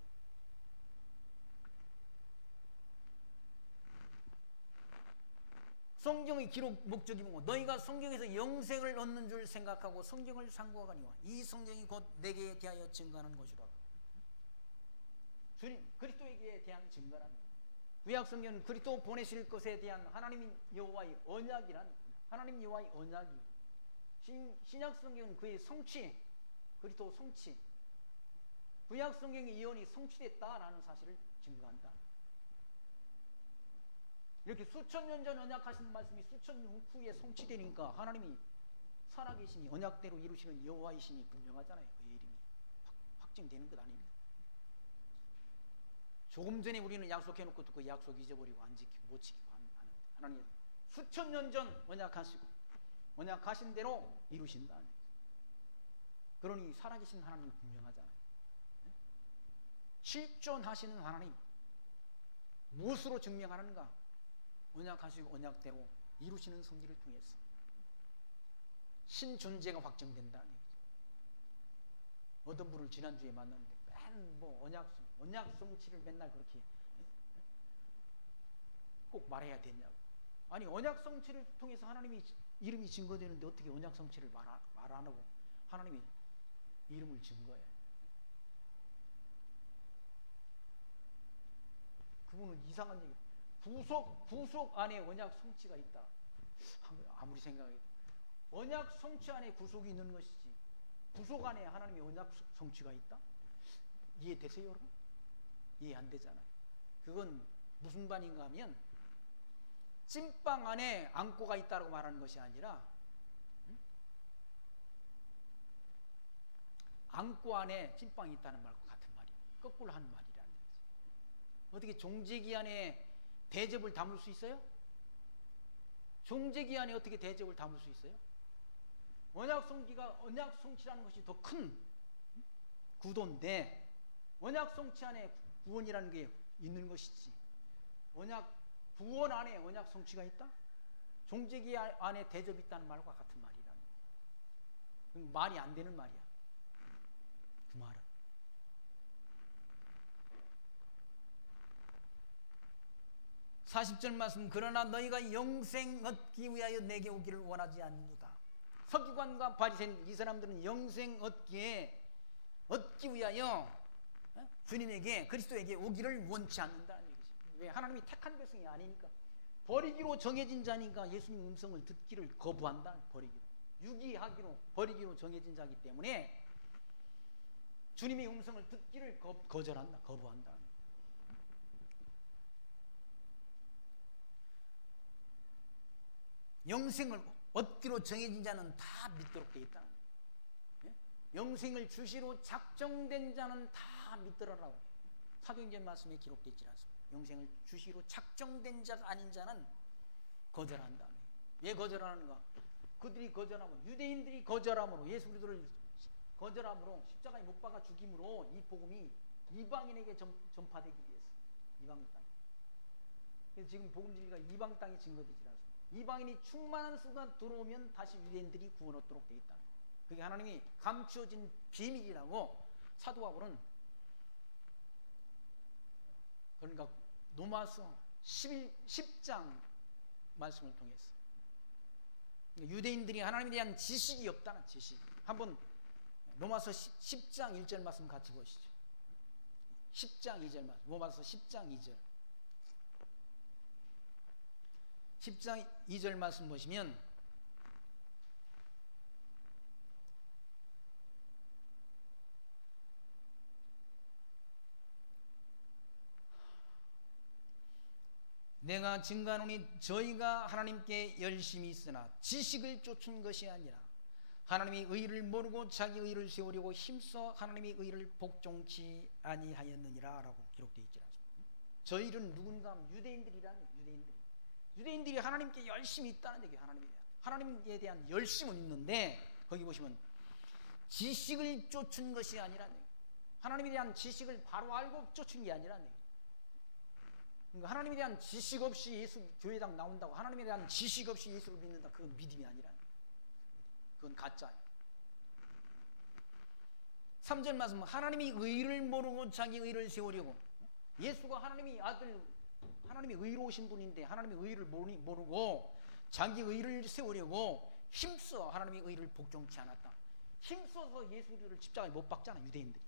성경의 기록 목적이 뭐고, 너희가 성경에서 영생을 얻는 줄 생각하고 성경을 상고하거니와 이 성경이 곧 내게 대하여 증거하는 것이라. 주님 그리스도에게 대한 증거란, 구약 성경은 그리스도 보내실 것에 대한 하나님 여호와의 언약이란, 하나님 여호와의 언약이, 신약 성경은 그의 성취, 그리스도 성취, 구약 성경의 예언이 성취됐다라는 사실을 증거한다. 이렇게 수천 년 전 언약하신 말씀이 수천 년 후에 성취되니까 하나님이 살아계시니 언약대로 이루시는 여호와이심이 분명하잖아요. 그의 이름이 확증되는 것 아닙니까? 조금 전에 우리는 약속해놓고 또 그 약속 잊어버리고 안 지키고 못 지키고 하는데, 하나님 수천 년 전 언약하시고 언약하신 대로 이루신다. 그러니 살아계신 하나님이 분명하잖아요. 실존하시는 하나님, 무엇으로 증명하는가? 언약하시고 언약대로 이루시는 성질을 통해서 신존재가 확정된다는 얘기죠. 어떤 분을 지난주에 만났는데 맨 언약 성취를 맨날 그렇게 꼭 말해야 되냐고. 아니, 언약 성취를 통해서 하나님이 이름이 증거되는데 어떻게 언약 성취를 말 안 하고 하나님이 이름을 증거해? 그분은 이상한 얘기. 구속 안에 언약 성취가 있다. 아무리 생각해도 언약 성취 안에 구속이 있는 것이지, 구속 안에 하나님의 언약 성취가 있다? 이해되세요, 여러분? 이해 안 되잖아요. 그건 무슨 반인가 하면 찐빵 안에 앙꼬가 있다고 말하는 것이 아니라, 앙꼬 안에 찐빵이 있다는 말과 같은 말이에요. 거꾸로 하는 말이라는 거지. 어떻게 종재기 안에 대접을 담을 수 있어요? 종재기 안에 어떻게 대접을 담을 수 있어요? 언약 성취라는 것이 더 큰 구도인데, 언약 성취 안에 구원이라는 게 있는 것이지, 구원 안에 언약 성취가 있다? 종재기 안에 대접이 있다는 말과 같은 말이라는 거예요. 말이 안 되는 말이야, 그 말은. 40절 말씀, 그러나 너희가 영생 얻기 위하여 내게 오기를 원하지 않는도다. 서기관과 바리새인, 이 사람들은 영생 얻기 위하여 주님에게, 그리스도에게 오기를 원치 않는다는 얘기죠. 왜? 하나님이 택한 백성이 아니니까. 버리기로 정해진 자니까 예수님 음성을 듣기를 거부한다. 유기하기로, 버리기로 정해진 자이기 때문에 주님의 음성을 듣기를 거부한다. 영생을 얻기로 정해진 자는 다 믿도록 되어 있다. 영생을 주시로 작정된 자는 다 믿더라라고 사도행전 말씀에 기록되어 있지 않습니까? 영생을 주시로 작정된 자가 아닌 자는 거절한다. 왜 거절하는가? 그들이 거절함으로, 유대인들이 거절함으로, 예수 그리스도를 거절함으로, 십자가에 못 박아 죽임으로 이 복음이 이방인에게 전파되기 위해서, 이방 땅. 그래서 지금 복음 진리가 이방 땅에 증거되지 않습니다. 이방인이 충만한 수가 들어오면 다시 유대인들이 구원 얻도록 되어 있다. 그게 하나님이 감추어진 비밀이라고 사도 바울은, 그러니까 로마서 10장 말씀을 통해서 유대인들이 하나님에 대한 지식이 없다는 지식. 한번 로마서 10장 1절 말씀 같이 보시죠. 10장 2절 말씀. 로마서 10장 2절. 10장 2절 말씀 보시면 내가 증거하노니 저희가 하나님께 열심히 있으나 지식을 쫓은 것이 아니라 하나님의 의를 모르고 자기 의를 세우려고 힘써 하나님의 의를 복종치 아니하였느니라 라고 기록되어 있지 않습니까? 저희는 누군가 유대인들이라는 유대인들이 하나님께 열심히 있다는 얘기예요. 하나님에 대한 열심은 있는데 거기 보시면 지식을 쫓은 것이 아니라는 얘기예요. 하나님에 대한 지식을 바로 알고 쫓은 게 아니라는 얘기예요. 그러니까 하나님에 대한 지식 없이 예수 교회당 나온다고 하나님에 대한 지식 없이 예수를 믿는다, 그건 믿음이 아니라는 거예요. 그건 가짜예요. 3절 말씀, 하나님이 의를 모르고 자기 의를 세우려고, 예수가 하나님의 아들, 하나님의 의로우신 분인데 하나님의 의를 모르고 자기 의를 세우려고 힘써 하나님의 의를 복종치 않았다. 힘써서 예수를 십자가에 못 박잖아. 유대인들이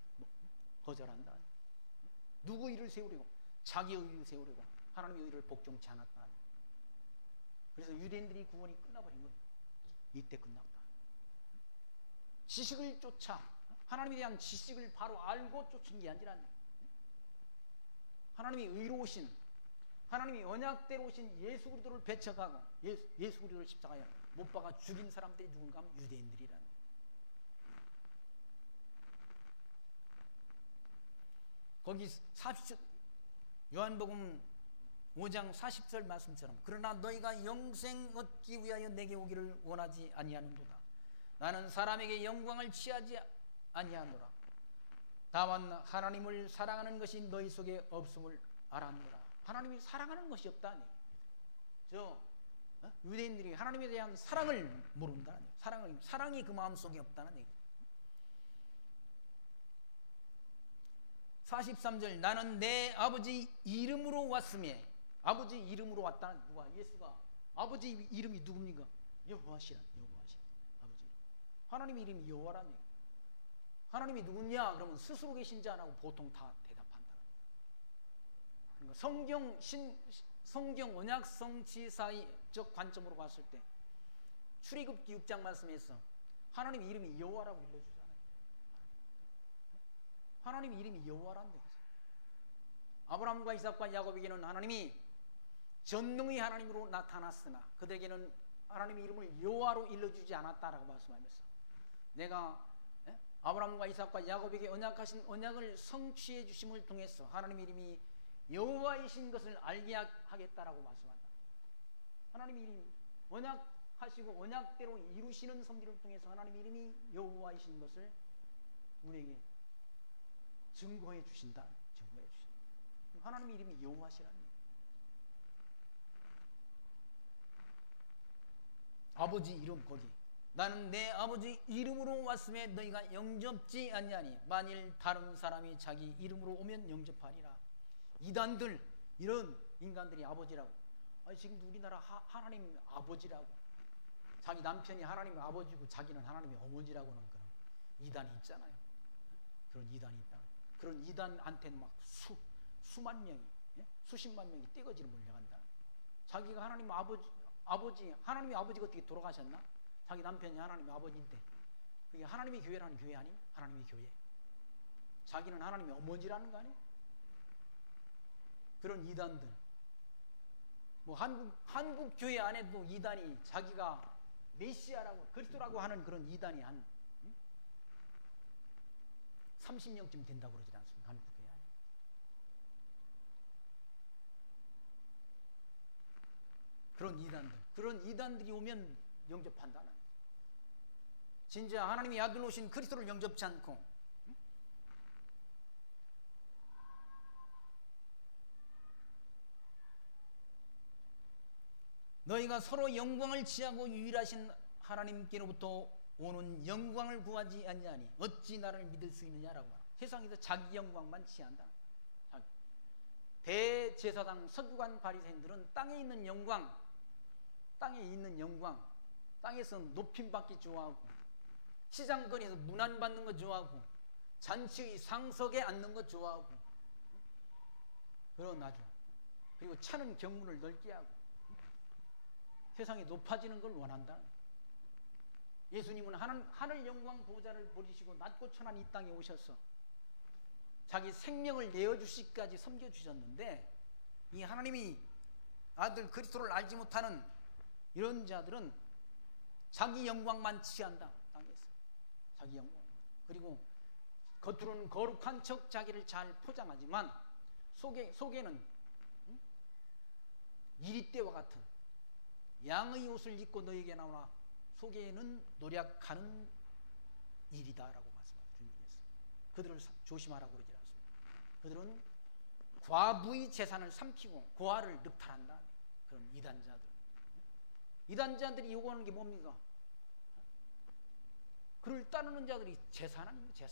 거절한다. 누구 의를 세우려고? 자기 의를 세우려고 하나님의 의를 복종치 않았다. 그래서 유대인들이 구원이 끝나버린 거예요. 이때 끝났다. 지식을 쫓아, 하나님에 대한 지식을 바로 알고 쫓은 게 아니라 하나님이 의로우신, 하나님이 언약대로 오신 예수 그리스도를 배척하고 예수 그리스도를 십자가에 못 박아 죽인 사람들이 누군가 하면 유대인들이라는 거예요. 거기 40절 요한복음 5장 40절 말씀처럼 그러나 너희가 영생 얻기 위하여 내게 오기를 원하지 아니하는도다. 나는 사람에게 영광을 취하지 아니하노라. 다만 하나님을 사랑하는 것이 너희 속에 없음을 알았노라. 하나님이 사랑하는 것이 없다니. 유대인들이 하나님에 대한 사랑을 모른다는 얘기. 사랑이 그 마음속에 없다는 얘기. 43절 나는 내 아버지 이름으로 왔음에, 아버지 이름으로 왔다는 누가? 예수가 아버지 이름이 누굽니까? 여호와시라. 아버지 하나님의 이름이 여호와라는 얘기. 하나님이 누구냐? 그러면 스스로 계신 자라고 보통 다 대답한다. 그러니까 성경 언약 성취사의적 관점으로 봤을 때 출애굽기 6장 말씀에서 하나님의 이름이 여호와라고 일러주잖아요. 하나님의 이름이 여호와라는 거죠. 아브라함과 이삭과 야곱에게는 하나님이 전능의 하나님으로 나타났으나 그들에게는 하나님의 이름을 여호와로 일러주지 않았다라고 말씀하면서 내가 아브라함과 이삭과 야곱에게 언약하신 언약을 성취해 주심을 통해서 하나님의 이름이 여호와이신 것을 알게 하겠다라고 말씀한다. 하나님의 이름이 언약하시고 언약대로 이루시는 섭리를 통해서 하나님의 이름이 여호와이신 것을 우리에게 증거해 주신다. 하나님의 이름이 여호와시라는 얘기예요. 아버지 이름 거기 나는 내 아버지 이름으로 왔음에 너희가 영접지 아니하니 만일 다른 사람이 자기 이름으로 오면 영접하리라. 이단들 이런 인간들이 아버지라고, 지금 우리나라 하나님 아버지라고, 자기 남편이 하나님의 아버지고 자기는 하나님의 어머니라고는 그런 이단이 있잖아요. 그런 이단이 있다. 그런 이단한테는 막 수만 명이, 수십만 명이 떼거지로 몰려간다. 자기가 하나님 아버지, 하나님의 아버지가 어떻게 돌아가셨나? 자기 남편이 하나님의 아버지인데 그게 하나님의 교회라는 교회 아니에요? 하나님의 교회. 자기는 하나님의 어머니라는 거 아니에요? 그런 이단들. 뭐 한국 교회 안에도 이단이 자기가 메시아라고 그리스도라고 하는 그런 이단이 한 30명쯤 된다고 그러지 않습니까? 한국 교회 안에. 그런 이단들이 오면 영접한다는 거예요. 진짜 하나님의 아들 오신 그리스도를 영접치 않고 너희가 서로 영광을 취하고 유일하신 하나님께로부터 오는 영광을 구하지 아니하니 어찌 나를 믿을 수 있느냐라고 말합니다. 세상에서 자기 영광만 취한다. 대제사장 서기관 바리새인들은 땅에 있는 영광, 땅에서 높임받기 좋아하고 시장거리에서 문안받는 거 좋아하고 잔치의 상석에 앉는 거 좋아하고 그런 아주, 그리고 차는 경문을 넓게 하고 세상에 높아지는 걸 원한다. 예수님은 하늘 영광 보좌를 버리시고 낮고 천한 이 땅에 오셔서 자기 생명을 내어주시기까지 섬겨주셨는데, 이 하나님이 아들 그리스도를 알지 못하는 이런 자들은 자기 영광만 취한다. 땅에서 자기 영광. 그리고 겉으로는 거룩한 척 자기를 잘 포장하지만 속에는 이리떼와 같은 양의 옷을 입고 너에게 나오나 속에는 노력하는 일이다라고 말씀하셨습니다. 주님께서 그들을 조심하라고 그러지 않습니다. 그들은 과부의 재산을 삼키고 고아를 늑탈한다. 그런 이단자들이 요구하는 게 뭡니까? 그를 따르는 자들이 재산 아닙니까?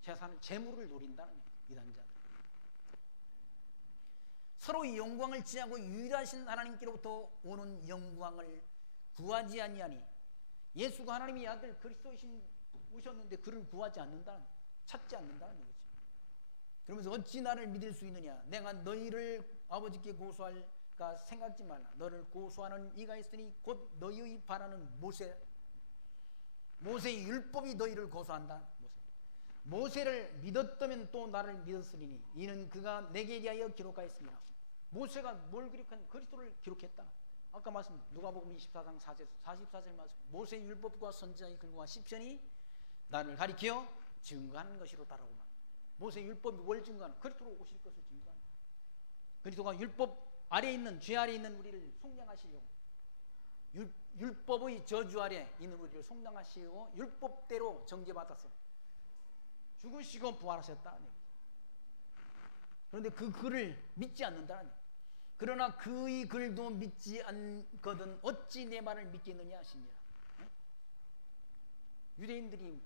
재산을 재물을 노린다는 이단자들. 서로의 영광을 취하고 유일하신 하나님께로부터 오는 영광을 구하지 아니하니, 예수가 하나님의 아들 그리스도이신 오셨는데 그를 구하지 않는다, 찾지 않는다는 얘기죠. 그러면서 어찌 나를 믿을 수 있느냐? 내가 너희를 아버지께 고소할까 생각지 말라. 너를 고소하는 이가 있으니 곧 너희의 바라는 모세의 율법이 너희를 고소한다. 모세를 믿었다면 또 나를 믿었으리니 이는 그가 내게 대하여 기록하였습니다. 모세가 뭘 기록한? 그리스도를 기록했다. 아까 말씀 누가복음 24장 44절 말씀, 모세의 율법과 선지자의 글과 시편이 나를 가리켜 증거하는 것이로다라고 말. 모세의 율법이 뭘 증거하는? 그리스도로 오실 것을 증거하는. 그리스도가 율법 아래에 있는, 죄 아래에 있는 우리를 속량하시려고, 율법의 저주 아래 있는 우리를 속량하시려고 율법대로 정죄받아서 죽으시고 부활하셨다는 얘기죠. 그런데 그 글을 믿지 않는다는 얘기죠. 그러나 그의 글도 믿지 않거든 어찌 내 말을 믿겠느냐 하십니다. 유대인들이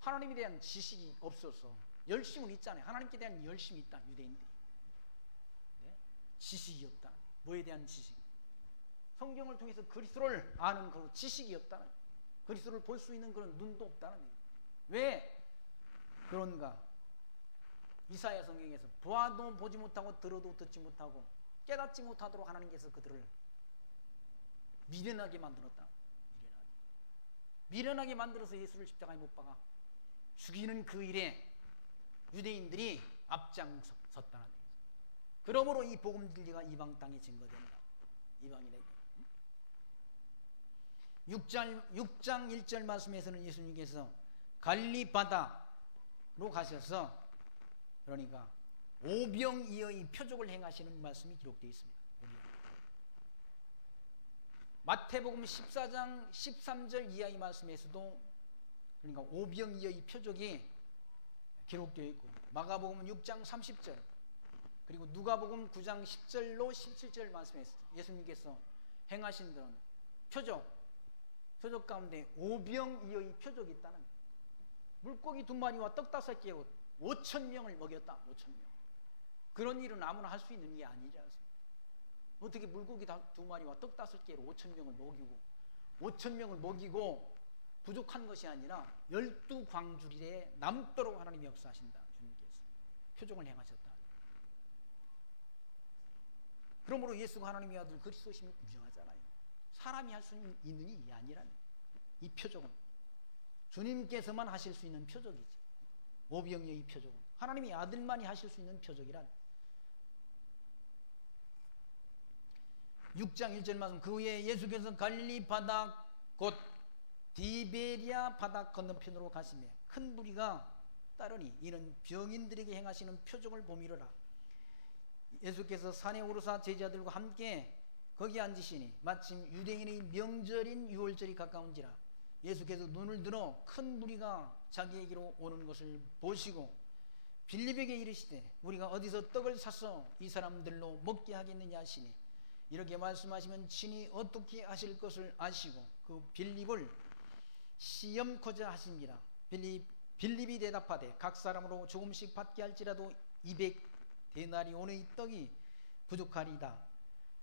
하나님에 대한 지식이 없어서, 열심은 있잖아요. 하나님께 대한 열심이 있다, 유대인들이. 네? 지식이 없다. 뭐에 대한 지식? 성경을 통해서 그리스도를 아는 그 지식이 없다는, 그리스도를 볼 수 있는 그런 눈도 없다는 얘기예요. 왜 그런가? 이사야 성경에서 보아도 보지 못하고 들어도 듣지 못하고 깨닫지 못하도록 하나님께서 그들을 미련하게 만들었다. 미련하게 만들어서 예수를 십자가에 못 박아 죽이는 그 일에 유대인들이 앞장섰다는 얘기죠. 그러므로 이 복음 진리가 이방 땅에 증거된다. 이방인에게. 6장 1절 말씀에서는 예수님께서 갈릴리 바다로 가셔서, 그러니까 오병이어의 표적을 행하시는 말씀이 기록되어 있습니다. 마태복음 14장 13절 이하의 말씀에서도 그러니까 오병이어의 표적이 기록되어 있고, 마가복음 6장 30절, 그리고 누가복음 9장 10절로 17절 말씀에서 예수님께서 행하신 그런 표적 가운데 오병이어의 표적이 있다는 거예요. 물고기 2마리와 떡 5개로 5,000명을 먹였다. 5,000명. 그런 일은 아무나 할 수 있는 게 아니지 않습니까? 어떻게 물고기 2마리와 떡 5개로 5,000명을 먹이고, 5,000명을 먹이고 부족한 것이 아니라 12광주리에 남도록 하나님이 역사하신다. 주님께서 표적을 행하셨다. 그러므로 예수가 하나님의 아들 그리스도심을 부정하잖아요. 사람이 할 수 있는 일이 아니라는, 이 표적은 주님께서만 하실 수 있는 표적이지. 오병이어의 표적은 하나님의 아들만이 하실 수 있는 표적이란. 6장 1절 말씀, 그 후에 예수께서 갈릴리 바다 곧 디베리아 바다 건너편으로 가시며 큰 무리가 따르니 이는 병인들에게 행하시는 표적을 보미로라. 예수께서 산에 오르사 제자들과 함께 거기 앉으시니 마침 유대인의 명절인 유월절이 가까운지라. 예수께서 눈을 들어 큰 무리가 자기에게로 오는 것을 보시고 빌립에게 이르시되 우리가 어디서 떡을 사서 이 사람들로 먹게 하겠느냐 하시니, 이렇게 말씀하시면 친히 어떻게 하실 것을 아시고 그 빌립을 시험코자 하십니다. 빌립이 대답하되 각 사람으로 조금씩 받게 할지라도 200데나리온의 떡이 부족하리이다.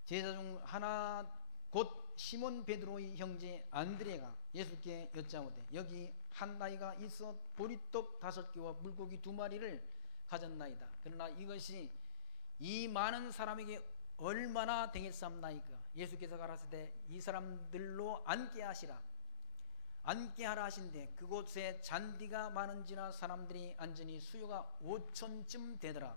제자 중 하나 곧 시몬 베드로의 형제 안드레가 예수께 여짜오되 여기 한 나이가 있어 보리떡 5개와 물고기 2마리를 가졌나이다. 그러나 이것이 이 많은 사람에게 얼마나 되겠사옵나이까? 예수께서 가라사대 이 사람들로 앉게 하시라. 앉게 하라 하신데 그곳에 잔디가 많은지라 사람들이 앉으니 수요가 5천쯤 되더라.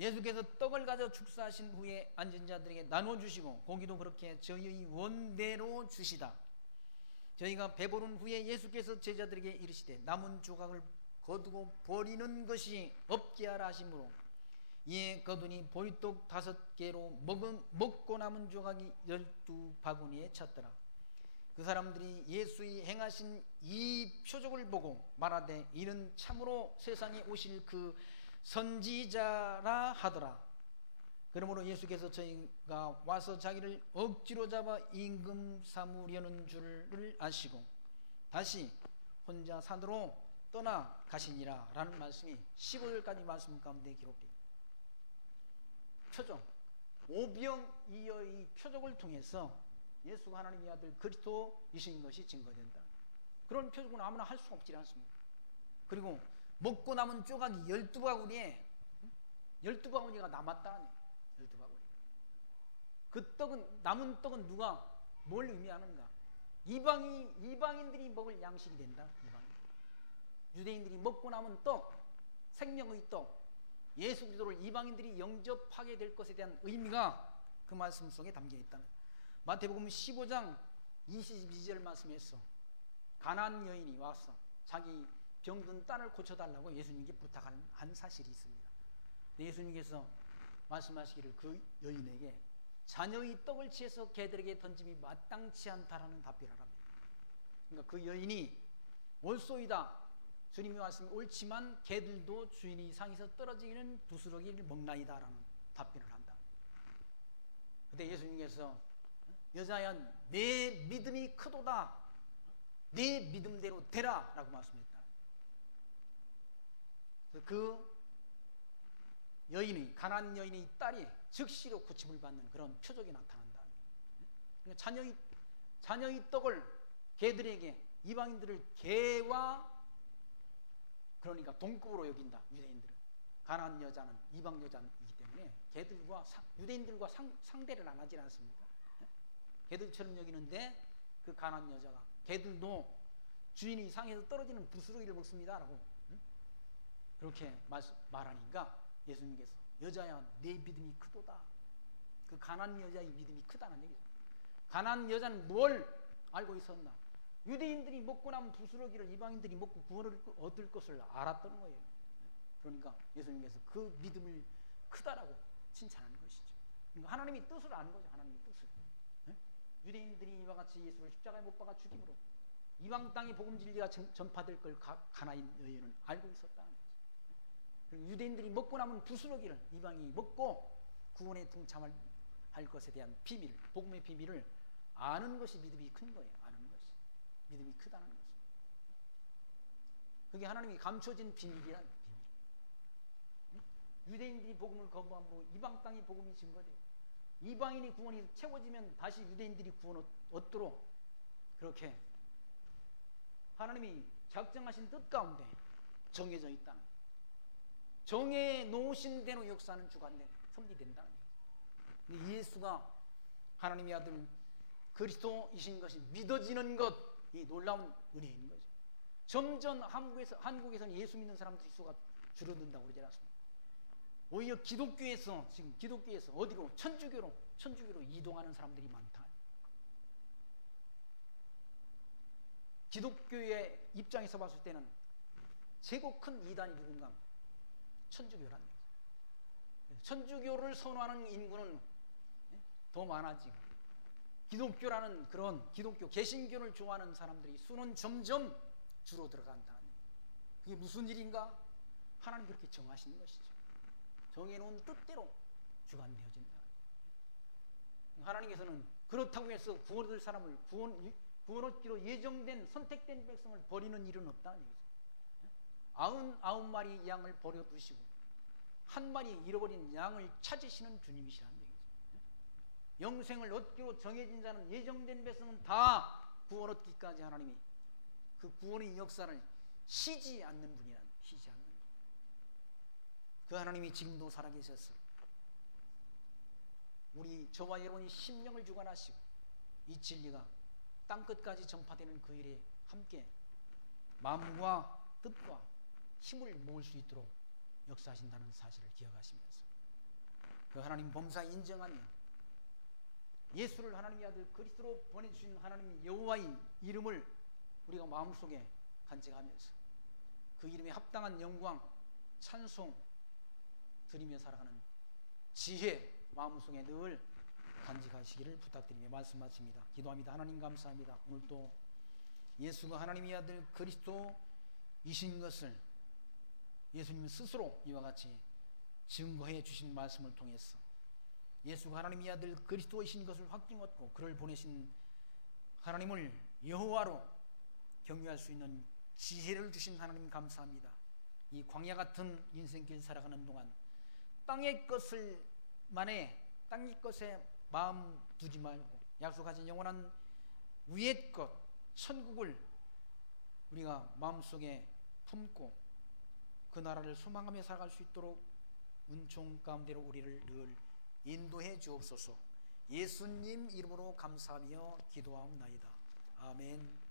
예수께서 떡을 가져 축사하신 후에 앉은 자들에게 나눠주시고 고기도 그렇게 저희의 원대로 주시다. 저희가 배부른 후에 예수께서 제자들에게 이르시되 남은 조각을 거두고 버리는 것이 없게 하라 하시므로 이에 거두니 보리떡 5개로 먹고 남은 조각이 12바구니에 찼더라. 그 사람들이 예수의 행하신 이 표적을 보고 말하되 이는 참으로 세상에 오실 그 선지자라 하더라. 그러므로 예수께서 저희가 와서 자기를 억지로 잡아 임금 삼으려는 줄을 아시고 다시 혼자 산으로 떠나 가시니라 라는 말씀이 15절까지 말씀 가운데 기록됩니다. 표적, 오병이어의 표적을 통해서 예수가 하나님의 아들 그리스도이신 것이 증거된다. 그런 표적은 아무나 할 수 없지 않습니까? 그리고 먹고 남은 조각이 12바구니에 12바구니가 남았다는 12바구니. 그 떡은, 남은 떡은 누가 뭘 의미하는가? 이방인들이 먹을 양식이 된다. 유대인들이 먹고 남은 떡, 생명의 떡, 예수 그리스도를 이방인들이 영접하게 될 것에 대한 의미가 그 말씀 속에 담겨 있다는. 마태복음 15장 22절 말씀에서 가나안 여인이 와서 자기 병든 딸을 고쳐달라고 예수님께 부탁한 사실이 있습니다. 예수님께서 말씀하시기를 그 여인에게 자녀의 떡을 취해서 개들에게 던짐이 마땅치 않다라는 답변을 합니다. 그러니까 그 여인이 옳소이다. 주님의 말씀이 옳지만 개들도 주인의 상에서 떨어지기는 부스러기를 먹나이다 라는 답변을 한다. 그때 예수님께서 여자야 내 믿음이 크도다. 내 믿음대로 되라 라고 말씀했다. 그 여인의, 가나안 여인의 딸이 즉시로 고침을 받는 그런 표적이 나타난다. 그러니까 자녀의 떡을 개들에게, 이방인들을 개와 그러니까 동급으로 여긴다. 유대인들은 가나안 여자는 이방 여자이기 때문에 개들과 유대인들과 상대를 안 하지 않습니까? 개들처럼 여기는데 그 가나안 여자가 개들도 주인이 상에서 떨어지는 부스러기를 먹습니다 라고 그렇게 말하니까 예수님께서 여자야 내 믿음이 크도다. 그 가나안 여자의 믿음이 크다는 얘기죠. 가나안 여자는 뭘 알고 있었나? 유대인들이 먹고 남은 부스러기를 이방인들이 먹고 구원을 얻을 것을 알았던 거예요. 그러니까 예수님께서 그 믿음을 크다라고 칭찬하는 것이죠. 그러니까 하나님의 뜻을 아는 거죠. 하나님의 뜻을. 유대인들이 이와 같이 예수를 십자가에 못 박아 죽임으로 이방 땅에 복음 진리가 전파될 걸 가나안 여인은 알고 있었다는 거죠. 그리고 유대인들이 먹고 남은 부스러기를 이방이 먹고 구원에 동참할 것에 대한 비밀, 복음의 비밀을 아는 것이 믿음이 큰 거예요. 아는 것이. 믿음이 크다는 거죠. 그게 하나님이 감춰진 비밀이란 비밀. 유대인들이 복음을 거부함으로 이방 땅에 복음이 증거되고 이방인의 구원이 채워지면 다시 유대인들이 구원 얻도록 그렇게 하나님이 작정하신 뜻 가운데 정해져 있다는 거예요. 정해 놓으신 대로 역사하는 주관된 섭리된다는 거예요. 예수가 하나님의 아들 그리스도이신 것이 믿어지는 것, 이 놀라운 은혜인 거죠. 점점 한국에서는 예수 믿는 사람들의 수가 줄어든다고 그러지 않습니까? 오히려 기독교에서 어디로? 천주교로 이동하는 사람들이 많다. 기독교의 입장에서 봤을 때는 최고 큰 이단이 누군가? 천주교란 얘기죠. 천주교를 선호하는 인구는 더 많아지고 기독교라는 그런 기독교, 개신교를 좋아하는 사람들이 수는 점점 줄어들어간다는 얘기죠. 그게 무슨 일인가? 하나님 그렇게 정하시는 것이죠. 정해놓은 뜻대로 주관되어진다. 하나님께서는 그렇다고 해서 구원 얻을 사람을 구원 얻기로 예정된 선택된 백성을 버리는 일은 없다는 얘기죠. 99마리 양을 버려두시고 한 마리 잃어버린 양을 찾으시는 주님이시라는 얘기죠. 영생을 얻기로 정해진 자는 예정된 백성은 다 구원 얻기까지 하나님이 그 구원의 역사를 쉬지 않는 분이란 쉬지 않는 분. 그 하나님이 지금도 살아계셔서 우리 저와 여러분이 심령을 주관하시고 이 진리가 땅끝까지 전파되는 그 일에 함께 마음과 뜻과 힘을 모을 수 있도록 역사하신다는 사실을 기억하시면서 그 하나님 범사 인정하며 예수를 하나님의 아들 그리스도로 보내주신 하나님 여호와의 이름을 우리가 마음속에 간직하면서 그 이름에 합당한 영광, 찬송 드리며 살아가는 지혜 마음속에 늘 간직하시기를 부탁드리며 말씀 마칩니다. 기도합니다. 하나님 감사합니다. 오늘도 예수가 하나님의 아들 그리스도이신 것을 예수님 스스로 이와 같이 증거해 주신 말씀을 통해서 예수가 하나님의 아들 그리스도이신 것을 확증 얻고 그를 보내신 하나님을 여호와로 경외할 수 있는 지혜를 주신 하나님 감사합니다. 이 광야 같은 인생길 살아가는 동안 땅의 것을만에 땅의 것에 마음 두지 말고 약속하신 영원한 위의 것 천국을 우리가 마음속에 품고 그 나라를 소망하며 살아갈 수 있도록 은총 가운데로 우리를 늘 인도해 주옵소서. 예수님 이름으로 감사하며 기도하옵나이다. 아멘.